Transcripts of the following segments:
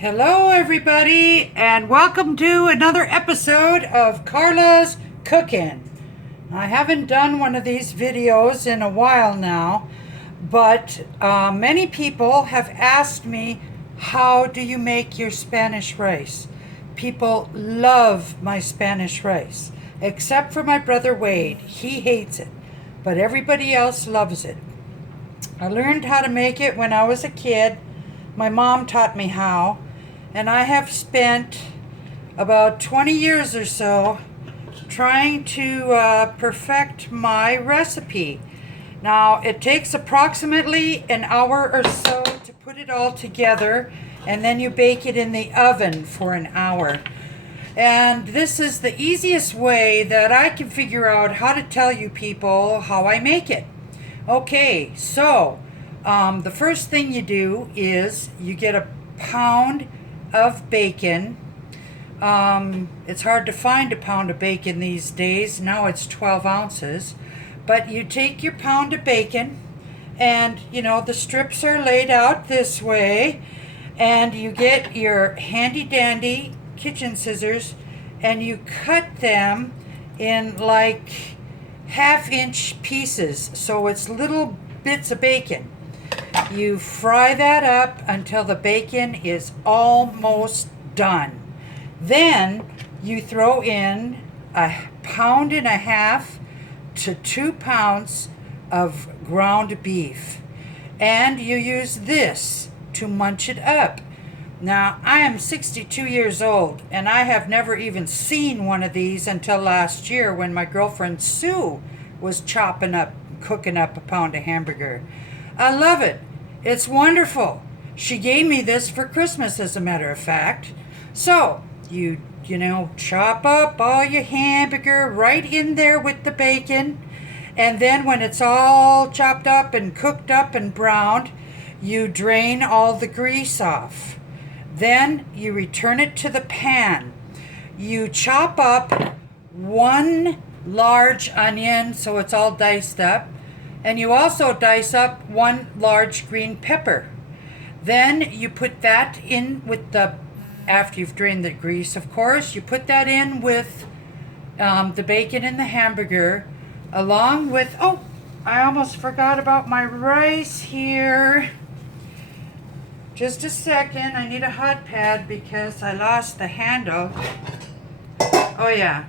Hello, everybody, and welcome to another episode of Carla's Cookin'. I haven't done one of these videos in a while now, but many people have asked me, how do you make your Spanish rice? People love my Spanish rice, except for my brother Wade. He hates it, but everybody else loves it. I learned how to make it when I was a kid. My mom taught me how. And I have spent about 20 years or so trying to perfect my recipe. Now, it takes approximately an hour or so to put it all together, and then you bake it in the oven for an hour. And this is the easiest way that I can figure out how to tell you people how I make it. Okay, so the first thing you do is you get a pound of bacon. It's hard to find a pound of bacon these days. Now it's 12 ounces. But you take your pound of bacon, and the strips are laid out this way, and you get your handy dandy kitchen scissors and you cut them in like half-inch pieces, so it's little bits of bacon. You fry that up until the bacon is almost done. Then you throw in 1.5 pounds to 2 pounds of ground beef. And you use this to munch it up. Now, I am 62 years old, and I have never even seen one of these until last year when my girlfriend Sue was cooking up a pound of hamburger. I love it. It's wonderful. She gave me this for Christmas, as a matter of fact. So, you chop up all your hamburger right in there with the bacon. And then when it's all chopped up and cooked up and browned, you drain all the grease off. Then you return it to the pan. You chop up 1 large onion so it's all diced up. And you also dice up 1 large green pepper. Then you put that in with after you've drained the grease, of course, you put that in with the bacon and the hamburger, along with, oh, I almost forgot about my rice here. Just a second, I need a hot pad because I lost the handle. Oh yeah.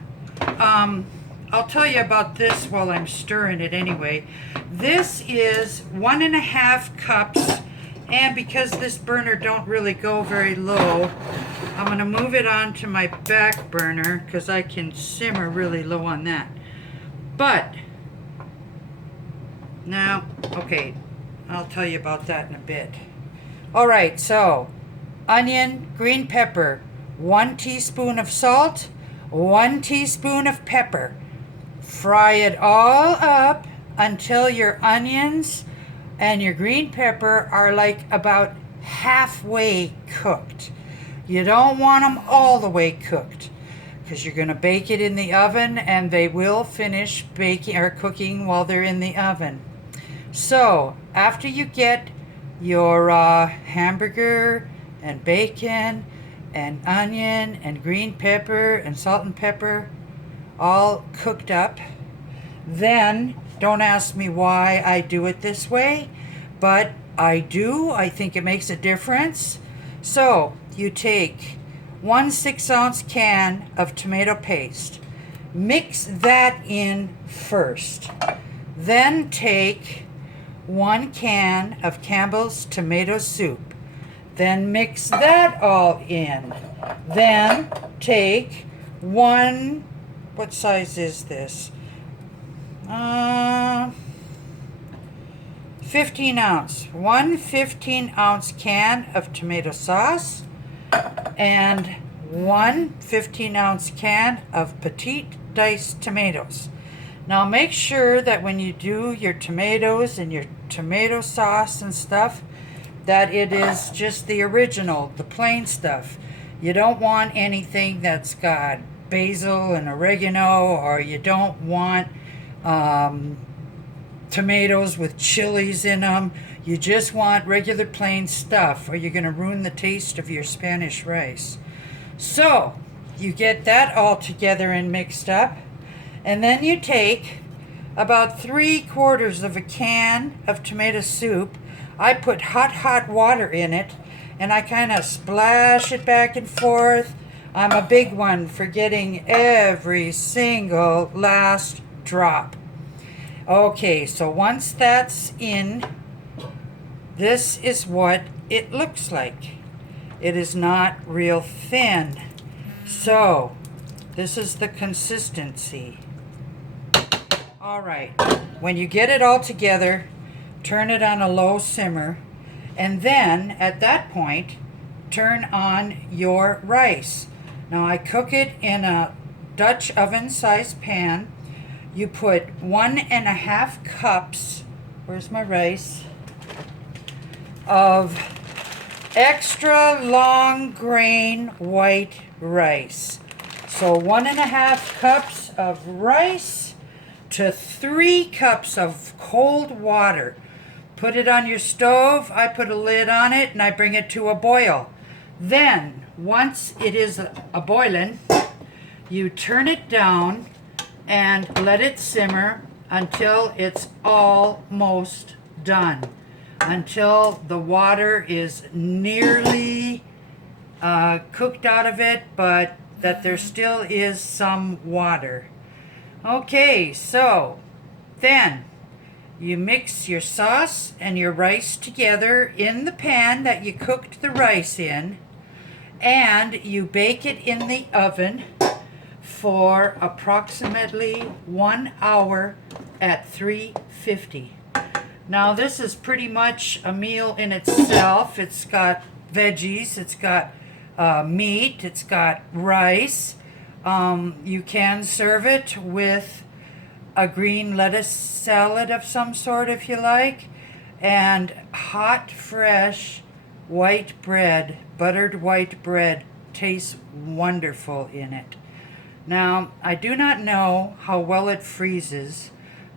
I'll tell you about this while I'm stirring it anyway. This is 1.5 cups, and because this burner don't really go very low, I'm going to move it onto my back burner because I can simmer really low on that. But, now, okay, I'll tell you about that in a bit. Alright, so, onion, green pepper, 1 teaspoon of salt, 1 teaspoon of pepper. Fry it all up until your onions and your green pepper are like about halfway cooked. You don't want them all the way cooked because you're going to bake it in the oven, and they will finish baking or cooking while they're in the oven. So after you get your hamburger and bacon and onion and green pepper and salt and pepper all cooked up, then don't ask me why I do it this way, but I do. I think it makes a difference. So you take 1 6-ounce can of tomato paste, mix that in first, then take 1 can of Campbell's tomato soup, then mix that all in, then take 1, what size is this? 15 ounce. 1 15-ounce can of tomato sauce and 1 15-ounce can of petite diced tomatoes. Now make sure that when you do your tomatoes and your tomato sauce and stuff, that it is just the original, the plain stuff. You don't want anything that's got basil and oregano, or you don't want tomatoes with chilies in them. You just want regular plain stuff, or you're going to ruin the taste of your Spanish rice. So, you get that all together and mixed up, and then you take about 3/4 of a can of tomato soup. I put hot water in it, and I kind of splash it back and forth. I'm a big one for getting every single last drop. Okay, so once that's in, this is what it looks like. It is not real thin. So, this is the consistency. All right, when you get it all together, turn it on a low simmer, and then at that point, turn on your rice. Now I cook it in a Dutch oven sized pan. You put 1.5 cups, where's my rice, of extra long grain white rice. So 1.5 cups of rice to 3 cups of cold water. Put it on your stove. I put a lid on it and I bring it to a boil. Then, once it is a boiling, you turn it down and let it simmer until it's almost done. Until the water is nearly cooked out of it, but that there still is some water. Okay, so then you mix your sauce and your rice together in the pan that you cooked the rice in, and you bake it in the oven for approximately 1 hour at 350. Now this is pretty much a meal in itself. It's got veggies, it's got meat, it's got rice. You can serve it with a green lettuce salad of some sort if you like, and hot, fresh white bread, buttered white bread, tastes wonderful in it. Now, I do not know how well it freezes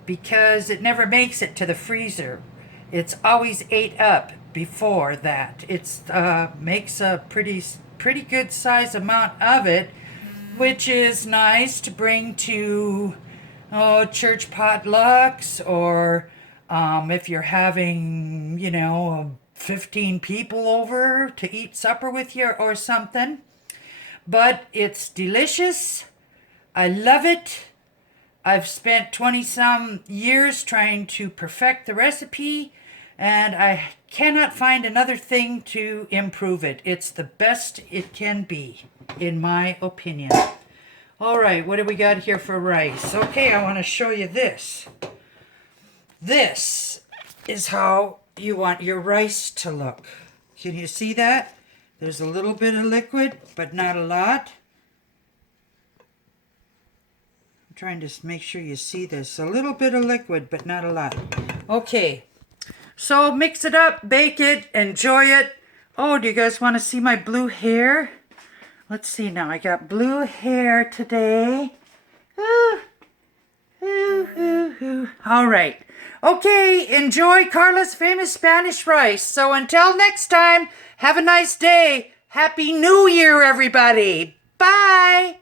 because it never makes it to the freezer. It's always ate up before that. It's makes a pretty good size amount of it, which is nice to bring to church potlucks, or if you're having, 15 people over to eat supper with you or something. But it's delicious. I love it. I've spent 20-some years trying to perfect the recipe, and I cannot find another thing to improve it. It's the best it can be, in my opinion. All right, what do we got here for rice? Okay, I want to show you this. This is how you want your rice to look. Can you see that? There's a little bit of liquid, but not a lot. I'm trying to make sure you see this. A little bit of liquid, but not a lot. Okay, so mix it up, bake it, enjoy it. Oh, do you guys want to see my blue hair? Let's see now. I got blue hair today. Ooh. Ooh, ooh, ooh. All right. Okay, enjoy Carla's famous Spanish rice. So until next time, have a nice day. Happy New Year, everybody. Bye.